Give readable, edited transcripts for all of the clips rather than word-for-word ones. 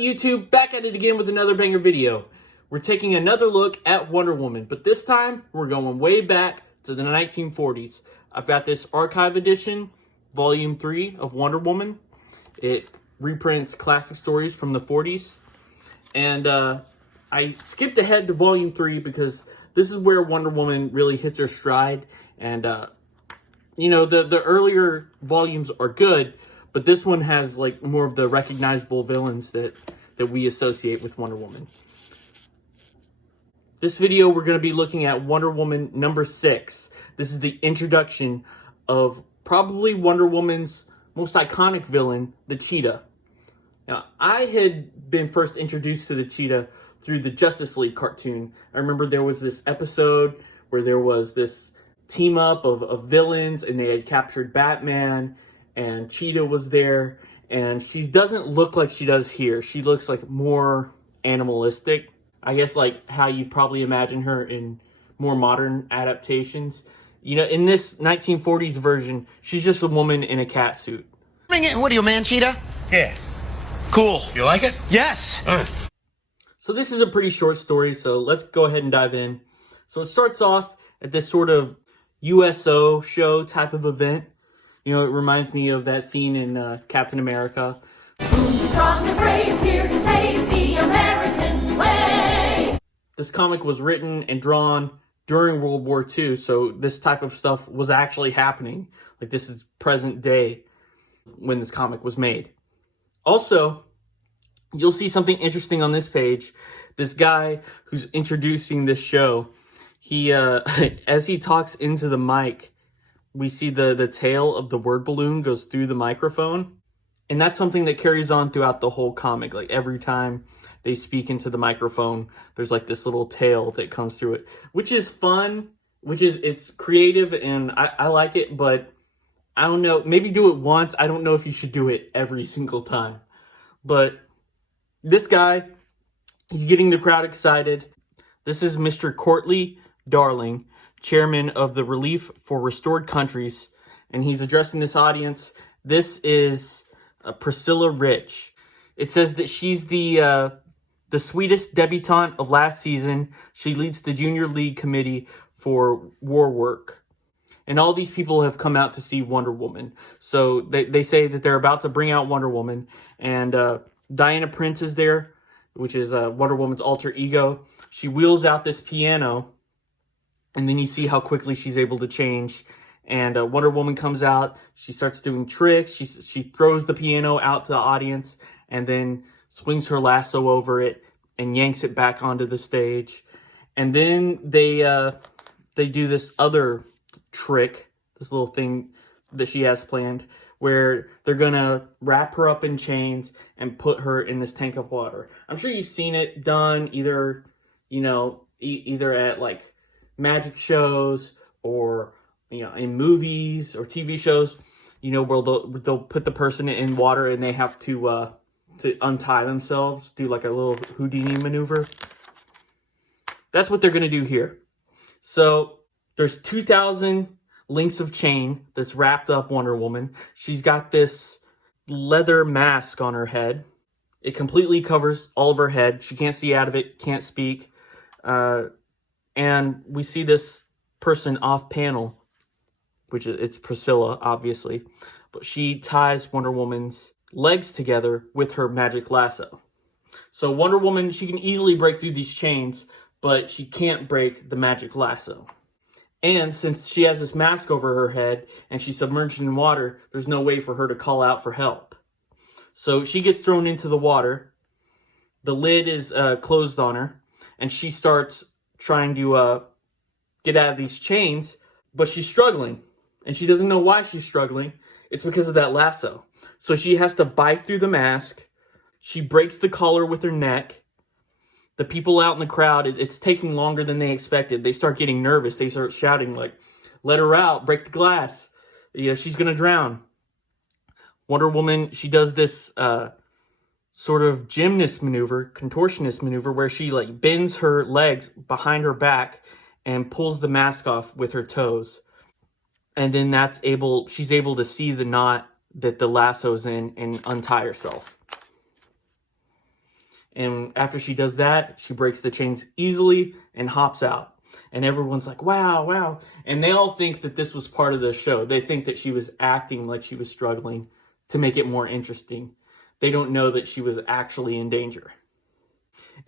YouTube? Back at it again with another banger video. We're taking another look at Wonder Woman, but this time we're going way back to the 1940s. I've got this archive edition, volume 3 of Wonder Woman. It reprints classic stories from the 40s. And I skipped ahead to volume 3 because this is where Wonder Woman really hits her stride. And, you know, the earlier volumes are good, but this one has like more of the recognizable villains that we associate with Wonder Woman. This video, we're going to be looking at Wonder Woman number 6. This is the introduction of probably Wonder Woman's most iconic villain, the Cheetah. Now, I had been first introduced to the Cheetah through the Justice League cartoon. I remember there was this episode where there was this team up of villains and they had captured Batman and Cheetah was there. And she doesn't look like she does here. She looks like more animalistic. I guess like how you probably imagine her in more modern adaptations. You know, in this 1940s version, she's just a woman in a cat suit. What are you, man, Cheetah? Yeah. Cool. You like it? Yes. So this is a pretty short story, so let's go ahead and dive in. So it starts off at this sort of USO show type of event. You know, it reminds me of that scene in Captain America. Who's strong and brave, here to save the American way? This comic was written and drawn during World War II, so this type of stuff was actually happening. Like, this is present day when this comic was made. Also, you'll see something interesting on this page. This guy who's introducing this show, he as he talks into the mic, we see the tail of the word balloon goes through the microphone. And that's something that carries on throughout the whole comic. Like, every time they speak into the microphone, there's like this little tail that comes through it, which is fun, it's creative, and I like it, but I don't know, maybe do it once. I don't know if you should do it every single time. But this guy, he's getting the crowd excited. This is Mr. Courtly Darling, chairman of the Relief for Restored Countries, and he's addressing this audience. This is Priscilla Rich. It says that she's the sweetest debutante of last season. She leads the Junior League Committee for War Work. And all these people have come out to see Wonder Woman. So they say that they're about to bring out Wonder Woman. And Diana Prince is there, which is Wonder Woman's alter ego. She wheels out this piano. And then you see how quickly she's able to change. And Wonder Woman comes out. She starts doing tricks. She throws the piano out to the audience. And then swings her lasso over it and yanks it back onto the stage. And then they do this other trick, this little thing that she has planned, where they're gonna wrap her up in chains and put her in this tank of water. I'm sure you've seen it done either, you know, either at like magic shows or, you know, in movies or TV shows, you know, where they'll put the person in water and they have to untie themselves, do like a little Houdini maneuver. That's what they're going to do here. So there's 2,000 links of chain that's wrapped up Wonder Woman. She's got this leather mask on her head. It completely covers all of her head. She can't see out of it, can't speak. And we see this person off panel, which it's Priscilla, obviously. But she ties Wonder Woman's legs together with her magic lasso. So Wonder Woman, she can easily break through these chains, but she can't break the magic lasso. And since she has this mask over her head and she's submerged in water, there's no way for her to call out for help. So she gets thrown into the water. The lid is closed on her, and she starts trying to get out of these chains, but she's struggling. And she doesn't know why she's struggling. It's because of that lasso. So she has to bite through the mask. She breaks the collar with her neck. The people out in the crowd, it's taking longer than they expected. They start getting nervous. They start shouting like, let her out, break the glass. You know, she's going to drown. Wonder Woman, she does this sort of gymnast maneuver, contortionist maneuver, where she like bends her legs behind her back and pulls the mask off with her toes. And then she's able to see the knot that the lasso's in and untie herself. And after she does that, she breaks the chains easily and hops out. And everyone's like, wow, wow. And they all think that this was part of the show. They think that she was acting like she was struggling to make it more interesting. They don't know that she was actually in danger.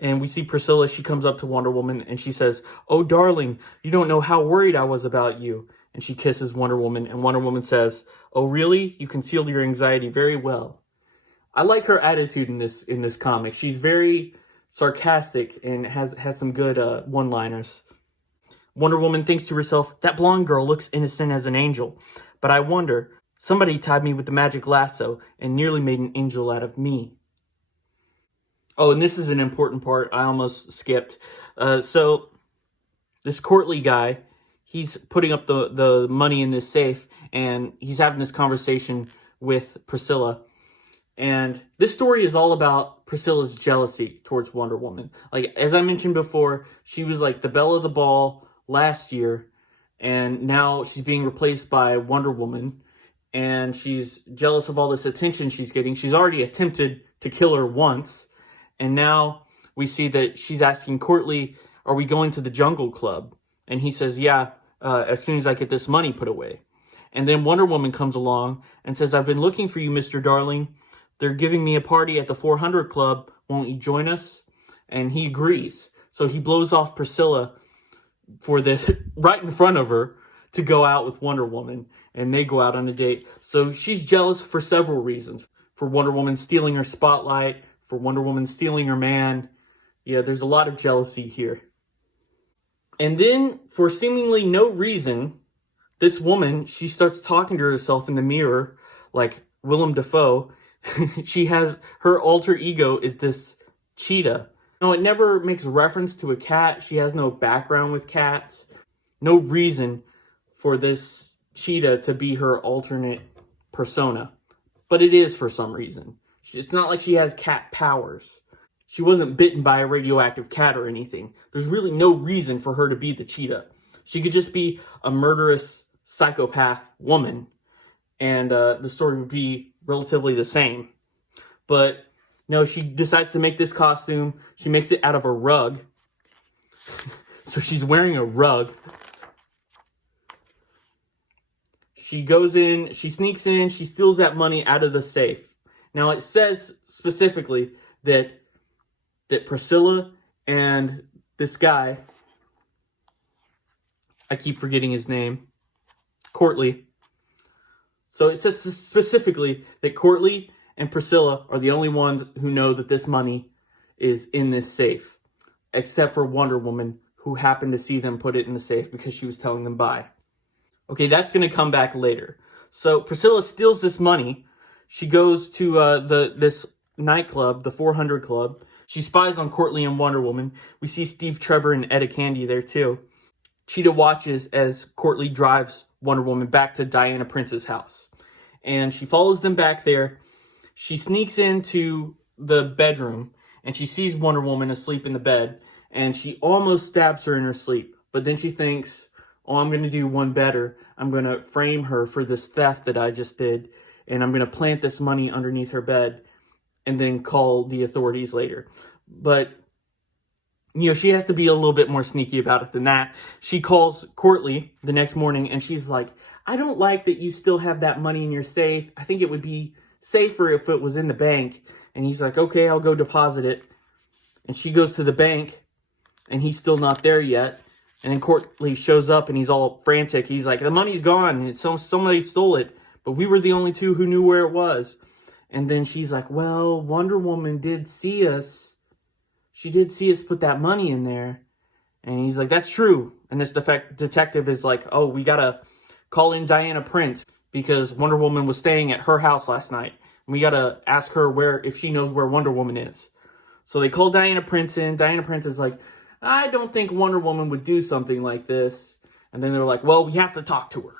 And we see Priscilla, she comes up to Wonder Woman and she says, "Oh, darling, you don't know how worried I was about you." And she kisses Wonder Woman, and Wonder Woman says, "Oh, really? You concealed your anxiety very well." I like her attitude in this comic. She's very sarcastic and has some good one-liners. Wonder Woman thinks to herself, "That blonde girl looks innocent as an angel. But I wonder, somebody tied me with the magic lasso and nearly made an angel out of me." Oh, and this is an important part I almost skipped. So this courtly guy, he's putting up the money in this safe, and he's having this conversation with Priscilla. And this story is all about Priscilla's jealousy towards Wonder Woman. Like, as I mentioned before, she was like the belle of the ball last year, and now she's being replaced by Wonder Woman, and she's jealous of all this attention she's getting. She's already attempted to kill her once, and now we see that she's asking Courtly, "Are we going to the Jungle Club?" And he says, "Yeah, as soon as I get this money put away." And then Wonder Woman comes along and says, "I've been looking for you, Mr. Darling. They're giving me a party at the 400 Club. Won't you join us?" And he agrees. So he blows off Priscilla for this right in front of her to go out with Wonder Woman. And they go out on a date. So she's jealous for several reasons. For Wonder Woman stealing her spotlight. For Wonder Woman stealing her man. Yeah, there's a lot of jealousy here. And then, for seemingly no reason, this woman, she starts talking to herself in the mirror like Willem Dafoe. She has, her alter ego is this cheetah. Now, it never makes reference to a cat. She has no background with cats. No reason for this cheetah to be her alternate persona. But it is for some reason. It's not like she has cat powers. She wasn't bitten by a radioactive cat or anything. There's really no reason for her to be the cheetah. She could just be a murderous psychopath woman, and the story would be relatively the same. But no, she decides to make this costume. She makes it out of a rug. So she's wearing a rug. She goes in, she sneaks in, she steals that money out of the safe. Now it says specifically that Priscilla and this guy, I keep forgetting his name, Courtly. So it says specifically that Courtly and Priscilla are the only ones who know that this money is in this safe, except for Wonder Woman, who happened to see them put it in the safe because she was telling them bye. Okay, that's going to come back later. So Priscilla steals this money. She goes to this nightclub, the 400 Club. She spies on Courtly and Wonder Woman. We see Steve Trevor and Etta Candy there too. Cheetah watches as Courtly drives Wonder Woman back to Diana Prince's house. And she follows them back there. She sneaks into the bedroom and she sees Wonder Woman asleep in the bed. And she almost stabs her in her sleep. But then she thinks, "Oh, I'm going to do one better. I'm going to frame her for this theft that I just did. And I'm going to plant this money underneath her bed and then call the authorities later." But, you know, she has to be a little bit more sneaky about it than that. She calls Courtly the next morning and she's like, "I don't like that you still have that money in your safe. I think it would be safer if it was in the bank." And he's like, "Okay, I'll go deposit it." And she goes to the bank and he's still not there yet. And then Courtly shows up and he's all frantic. He's like, "The money's gone. And somebody stole it. But we were the only two who knew where it was." And then she's like, "Well, Wonder Woman did see us. She did see us put that money in there." And he's like, "That's true." And this detective is like, "Oh, we gotta call in Diana Prince because Wonder Woman was staying at her house last night. We gotta ask her if she knows where Wonder Woman is." So they call Diana Prince in. Diana Prince is like, "I don't think Wonder Woman would do something like this." And then they're like, "Well, we have to talk to her."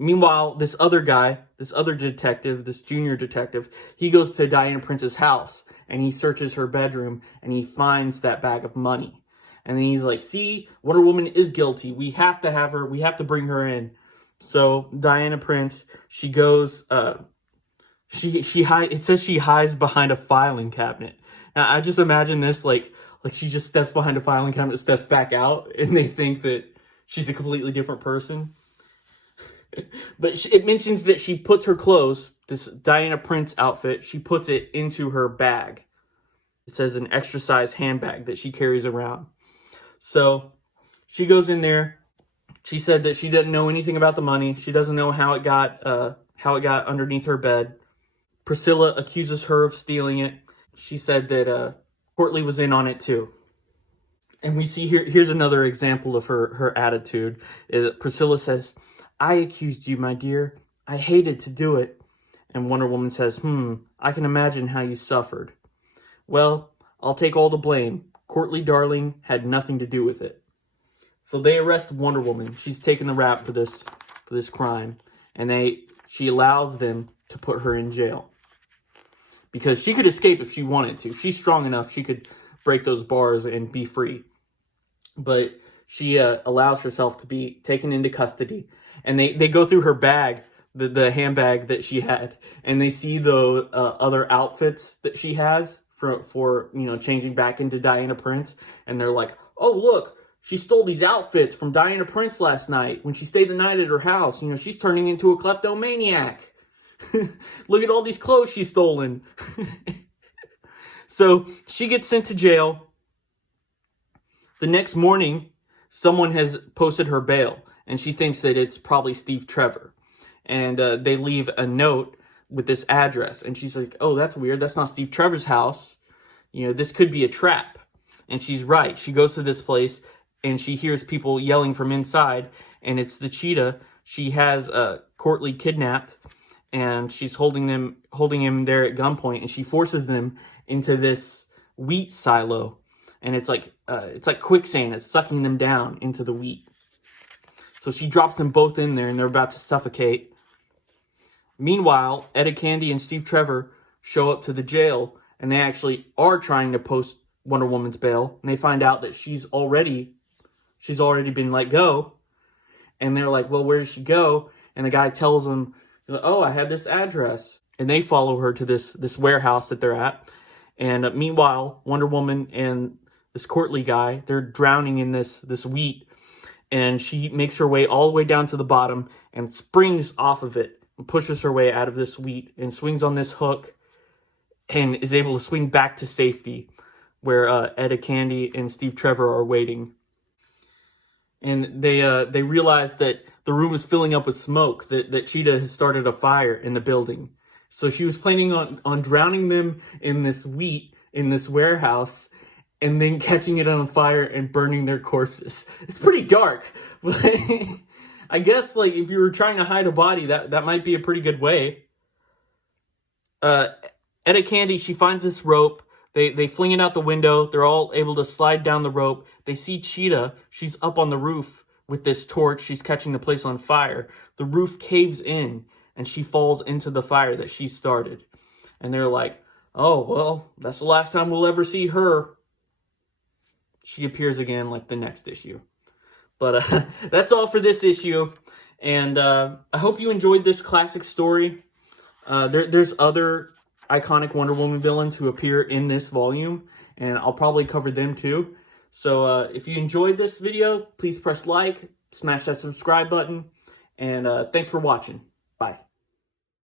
Meanwhile, this other guy, this other detective, this junior detective, he goes to Diana Prince's house and he searches her bedroom and he finds that bag of money. And then he's like, "See, Wonder Woman is guilty. We have to have her. We have to bring her in." So Diana Prince, she goes, it says she hides behind a filing cabinet. I just imagine this like she just steps behind a filing cabinet, steps back out, and they think that she's a completely different person. But it mentions that she puts her clothes, this Diana Prince outfit, she puts it into her bag. It says an extra size handbag that she carries around. So she goes in there. She said that she doesn't know anything about the money. She doesn't know how it got underneath her bed. Priscilla accuses her of stealing it. She said that Courtly was in on it too. And we see here's another example of her attitude. Priscilla says, "I accused you, my dear. I hated to do it." And Wonder Woman says, "I can imagine how you suffered." "Well, I'll take all the blame. Courtly Darling had nothing to do with it." So they arrest Wonder Woman. She's taking the rap for this crime. And she allows them to put her in jail. Because she could escape if she wanted to. She's strong enough, she could break those bars and be free. But she allows herself to be taken into custody. And they go through her bag, the handbag that she had. And they see the other outfits that she has for changing back into Diana Prince. And they're like, "Oh, look, she stole these outfits from Diana Prince last night when she stayed the night at her house. She's turning into a kleptomaniac. Look at all these clothes she's stolen." So she gets sent to jail. The next morning, someone has posted her bail, and she thinks that it's probably Steve Trevor. And they leave a note with this address, and she's like, "Oh, that's weird. That's not Steve Trevor's house. This could be a trap." And she's right. She goes to this place, and she hears people yelling from inside, and it's the Cheetah. She has Courtly kidnapped, and she's holding him there at gunpoint, and she forces them into this wheat silo, and it's like quicksand. It's sucking them down into the wheat. So she drops them both in there, and they're about to suffocate. Meanwhile, Etta Candy and Steve Trevor show up to the jail, and they actually are trying to post Wonder Woman's bail, and they find out that she's already been let go. And they're like, "Well, where did she go?" And the guy tells them, "Oh, I had this address." And they follow her to this warehouse that they're at. And meanwhile, Wonder Woman and this Courtly guy, they're drowning in this wheat. And she makes her way all the way down to the bottom and springs off of it and pushes her way out of this wheat and swings on this hook and is able to swing back to safety where Etta Candy and Steve Trevor are waiting. And they realize that the room is filling up with smoke, that Cheetah has started a fire in the building. So she was planning on drowning them in this wheat in this warehouse and then catching it on fire and burning their corpses. It's pretty dark, but I guess if you were trying to hide a body, that might be a pretty good way. Etta Candy, she finds this rope. They fling it out the window. They're all able to slide down the rope. They see Cheetah. She's up on the roof with this torch. She's catching the place on fire. The roof caves in, and she falls into the fire that she started. And they're like, "Oh, well, that's the last time we'll ever see her." She appears again the next issue. But that's all for this issue. And I hope you enjoyed this classic story. There's other iconic Wonder Woman villains who appear in this volume, and I'll probably cover them too. So if you enjoyed this video, please press like, smash that subscribe button, and thanks for watching.